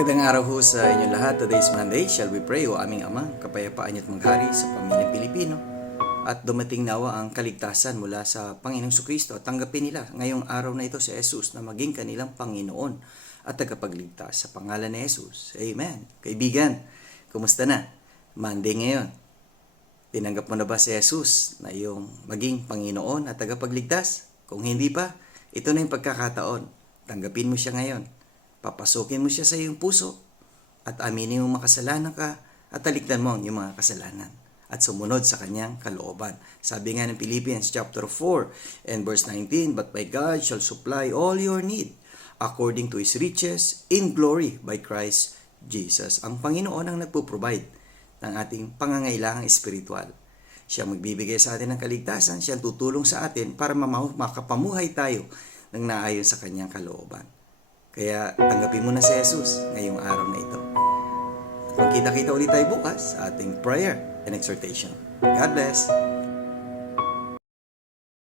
Magandang araw ho sa inyong lahat. Today is Monday. Shall we pray? O aming Ama, kapayapaan niyo't maghari sa pamilyang Pilipino. At dumating nawa ang kaligtasan mula sa Panginoong Kristo at tanggapin nila ngayong araw na ito si Jesus na maging kanilang Panginoon at tagapagligtas sa pangalan ni Jesus. Amen. Kaibigan, kumusta na? Monday ngayon. Tinanggap mo na ba si Jesus na iyong maging Panginoon at tagapagligtas? Kung hindi pa, ito na yung pagkakataon. Tanggapin mo siya ngayon. Papasukin mo siya sa iyong puso at aminin mo makasalanan ka at talikdan mo ang iyong mga kasalanan at sumunod sa kanyang kalooban. Sabi nga ng Philippians chapter 4 and verse 19, "But my God shall supply all your need according to His riches in glory by Christ Jesus." Ang Panginoon ang nagpo-provide ng ating pangangailangang espiritual. Siya magbibigay sa atin ng kaligtasan, siya tutulong sa atin para makapamuhay tayo ng naayon sa kanyang kalooban. Kaya tanggapin mo na si Jesus ngayong araw na ito. Magkita-kita ulit tayo bukas sa ating prayer and exhortation. God bless!